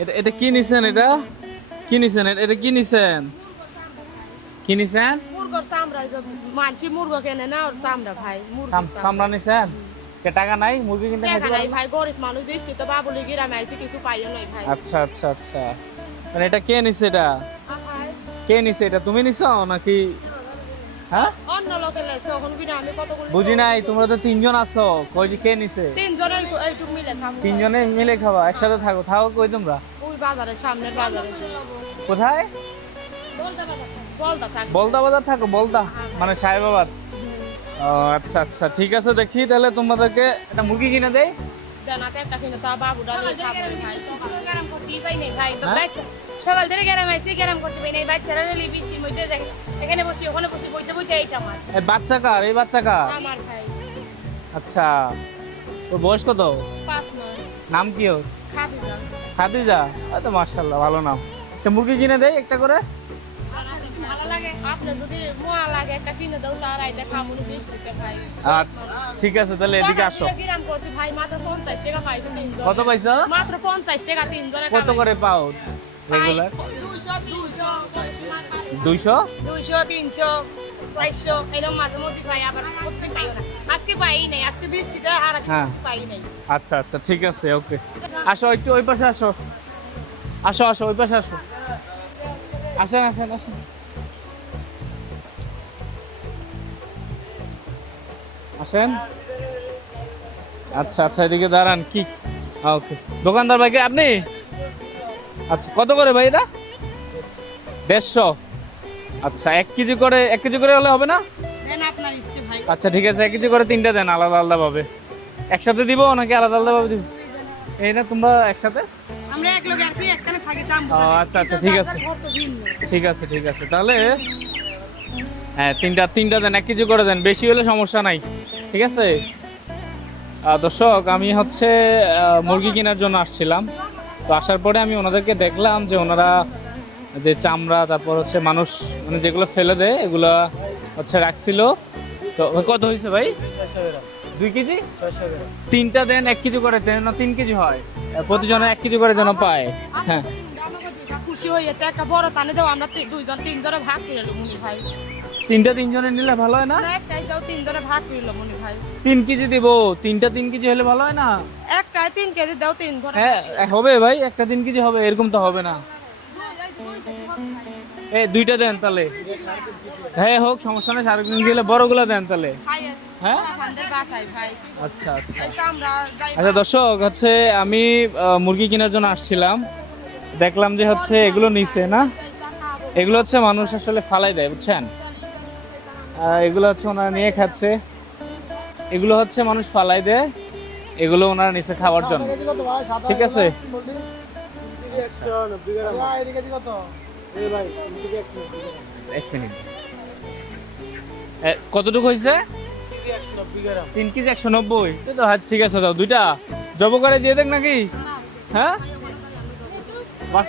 এটা কি নিছেন? এটা কি নিছেন? এটা কি নিছেন? কি নিছেন? মুরগোর চামড়া মানছি মুরগো কেনে না চামড়া ভাই চামড়া নিছেন? কে টাকা নাই মুরগি কিনতে? টাকা নাই ভাই, গরিব মানুষ, বৃষ্টি তো বাবুলি গ্রামে আইছে, কিছু পাইও নাই ভাই। আচ্ছা আচ্ছা আচ্ছা, মানে এটা কে নিছে? এটা ভাই কে নিছে? এটা তুমি নিছো নাকি? হ্যাঁ, অন্য লোকে লেছে ওখানে বিনা আমি কতগুলো বুঝি নাই। তোমরা তো তিনজন আছো, কই যে কে নিছে? তিনজনে এইটুক মিলে থাকবো। তিনজনে মিলে খাবা, একসাথে থাকো। থাকো কই তোমরা? ওই বাজারের সামনের বাজারে। কোথায়? বলদা থাকবো। বলদা বাজার থাকো? বলদা মানে সাহেবাবাদ? ও আচ্ছা আচ্ছা, ঠিক আছে। দেখি তাহলে তোমাদেরকে একটা মুরগি কিনে দেই। জানাতে একটা কিনে তা বাবু ডালে খাবো ভাই। গরম করতেই পাই নাই ভাই, তো হ্যাঁ? বাচ্চা সকাল ধরে গরম আইছে, গরম করতে পাই নাই। বাচ্চারা রেলি বৃষ্টির মধ্যে দেখে এখানে বসে ওখানে বসে বইতে বইতে এইটা আমার এই বাচ্চা কার? এই বাচ্চা কার? আমার ভাই আচ্ছা, তোর বয়স কত? 5 মাস। নাম কি ওর? খাদিজা। খাদিজা? তো মাশাআল্লাহ, ভালো নাম। একটা মুরগি কিনে দেই একটা করে। ভালো লাগে। আপনার যদি মোয়া লাগে একটা কিনে দাও, আর আইটা খামু বৃষ্টিতে ভাই। আচ্ছা ঠিক আছে, তাহলে এদিকে আসো। গ্রাম করতে ভাই মাত্র 50 টাকা পাইছো তিনজন। কত পয়সা? মাত্র 50 টাকা তিনজনে। কত করে পাও রেগুলার? 200 200? 200 300 400 এরকম মাঝে মধ্যে পাই, আবার প্রত্যেক পাইও না। আজকে পাই নাই, আজকে বৃষ্টিতে আর আজকে হ্যাঁ। পাই নাই। আচ্ছা আচ্ছা ঠিক আছে, ওকে। আসো একটু ওই পাশে আসো। আসো আসো ওই পাশে আসো। আসেন আসেন আসেন। আসেন। আচ্ছা আচ্ছা, এদিকে দাঁড়ান। কি ওকে, দোকানদার ভাই কে আপনি? আচ্ছা, কত করে ভাই এটা? 150? আচ্ছা, 1 কেজি করে, 1 কেজি করে হলে হবে না? দেন আপনার ইচ্ছে ভাই। আচ্ছা ঠিক আছে, 1 কেজি করে 3টা দেন, আলাদা আলাদা ভাবে। একসাথে দিব নাকি আলাদা আলাদা ভাবে দিব? এই না, তোমরা একসাথে? আমরা এক লোক আর কি একখানে থাকি দাম। ও আচ্ছা আচ্ছা ঠিক আছে, ঠিক আছে ঠিক আছে। তাহলে হ্যাঁ, তিনটা দেন, 1 কেজি করে দেন, বেশি হলে সমস্যা নাই। ঠিক আছে। দর্শক, আমি হচ্ছে মুরগি কেনার জন্য আসছিলাম। তো আসার পরে আমি ওনাদেরকে দেখলাম যে ওনারা যে চামড়া, তারপর হচ্ছে মানুষ মানে যেগুলো ফেলে দেয় এগুলো হচ্ছে রাখছিল। তো কত হয়েছে ভাই? 2 কেজি? 3টা দেন, 1 কেজি করে দেন, 3 কেজি হয়। প্রতিজনে 1 কেজি করে যেন পায়। হ্যাঁ, খুশি হয়ে যেতে একটা বড় টানে দাও, আমরা দুইজন তিনজনে ভাগ করে নিলাম মুনি ভাই। 3টা 3 জনে নিলে ভালো হয় না? একটাই দাও, তিনজনে ভাগ করে নিলাম মুনি ভাই। 3 কেজি দিব। 3টা 3 কেজি হলে ভালো হয় না? একটাই 3 কেজি দাও, 3 ঘরে। হ্যাঁ হবে ভাই, একটা 3 কেজি হবে, এরকম তো হবে না। 2টা দেন তাহলে। হ্যাঁ হোক, সমস্যা নেই। 3.5 দিলে বড়গুলো দেন তাহলে। হ্যাঁ আমাদের বাসায় ভাই। আচ্ছা আচ্ছা এই তো আমরা যাই। আচ্ছা। দর্শক হচ্ছে আমি মুরগি কেনার জন্য আসছিলাম, দেখলাম যে হচ্ছে এগুলো নিচে না, এগুলো হচ্ছে মানুষ আসলে ফালাই দেয়, বুঝছেন? এগুলো হচ্ছে ওনারা নিয়ে খাচ্ছে, এগুলো হচ্ছে মানুষ ফালাই দেয়, এগুলো ওনারা নিচে খাওয়ার জন্য। ঠিক আছে। এক মিনিট, কতটুকু হয়েছে? 3 কেজি 190। তো আচ্ছা ঠিক আছে, দাও 2টা জব করে দিয়ে দেখ নাকি? হ্যাঁ,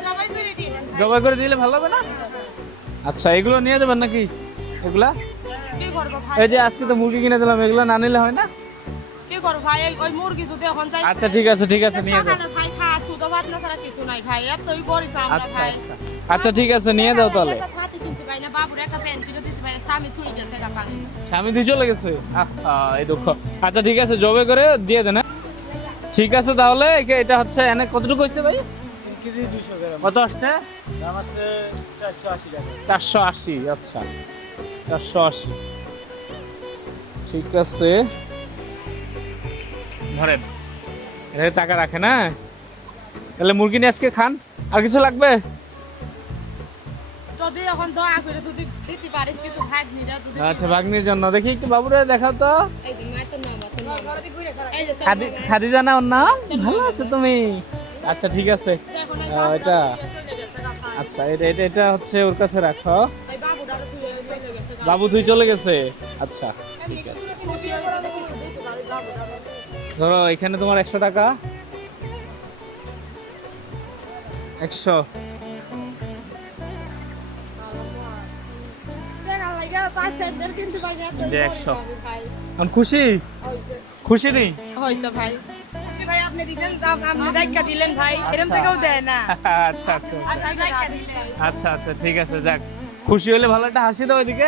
সবাই করে দিন। জবাই করে দিলে ভালো হবে না? আচ্ছা, এগুলো নিয়ে যাবেন নাকি? এগুলা কি করবো ভাই? এই যে আজকে তো মুরগি কিনে দিলাম, এগুলো না নিলে হয় না? কি করবো ভাই? ওই মুরগি যদি এখন যাই। আচ্ছা ঠিক আছে ঠিক আছে, নিয়ে যাও। সকালে ভাই খাওয়া শুধু ভাত না ছাড়া কিছু নাই ভাই, এতই গরিব আমরা আচ্ছা ভাই। আচ্ছা আচ্ছা ঠিক আছে, নিয়ে যাও তাহলে। একটা ছাতি কিনতে পাই না, বাবুর একটা প্যান্ট কিনে দিতে পাই না, স্বামী থুই গেছে গা পানি। স্বামী দিয়ে চলে গেছে? এই দুঃখ। আচ্ছা ঠিক আছে, জবে করে দিয়ে দেন। হ্যাঁ? ঠিক আছে তাহলে। এটা হচ্ছে এনে কতটুকু হচ্ছে ভাই? 3 কেজি 200 গ্রাম। কত আসছে? দাম আছে 480 টাকা। 480। আচ্ছা 480, ঠিক আছে। ধরেন, এখানে টাকা রাখে না। তাহলে মুরগি নিয়ে আজকে খান। আর কিছু লাগবে? যদি এখন দয়া করে যদি দিতে পারিস কিছু ভাগ নিরা যদি। আচ্ছা, ভাগ্নির জন্য দেখি একটু বাবুরে দেখাও তো। এই যে মায়ের তো নাম আছে, নাম। ঘরে ঘুরে ঘরে এই যে খাদিজা না ওর নাম? ভালো আছে তুমি। আচ্ছা ঠিক আছে। এখন এই এটা চলে গেছে গা পানি। আচ্ছা, এটা হচ্ছে ওর কাছে রাখো। এই বাবুটারও থুই চলে গেছে গা। বাবু তুই চলে গেছে? আচ্ছা ঠিক আছে। খুশি হয়ে গেছে কিছু দিতে পারিস বাবুটারও। ধরো এখানে তোমার 100 টাকা। 100। দেখা লাগা 5 সেন্টের কিনতে পাই না, যে 100। ভাই। এখন খুশি? হইছে খুশি নেই? হইছে ভাই। খুশি ভাই আপনি দিলেন আপনি ডাইকা দিলেন ভাই এরকম থেকেও দেয় না আচ্ছা আচ্ছা আপনি ডাইকা দিলেন আচ্ছা আচ্ছা ঠিক আছে, যাক খুশি হলে ভালো একটা হাসি দাও ওইদিকে,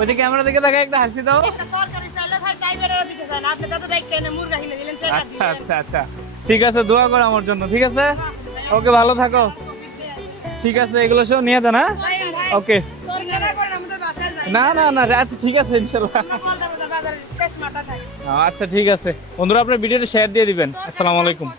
ওইদিকে ক্যামেরা দিকে দেখে একটা হাসি দাও। একটা তরকারি চাইলে ভাই ড্রাইভারের দিকে যান আপনি কত ডাইকা এনে মুরগা কিনে দিলেন টাকা আচ্ছা দিলেন আচ্ছা আচ্ছা ঠিক আছে, দোয়া করো আমার জন্য, ঠিক আছে? ওকে, ভালো থাকো। ঠিক আছে, এগুলো সব নিয়ে যান, হ্যাঁ? ভাই ওকে। চিন্তা করেন আমাদের বাসায় যাই না না না, আচ্ছা ঠিক আছে ইনশাল্লাহ। বলতে বাজারের শেষ মাথা থাকে আচ্ছা ঠিক আছে বন্ধুরা, আপনার ভিডিওটা শেয়ার দিয়ে দিবেন। আসসালামু আলাইকুম।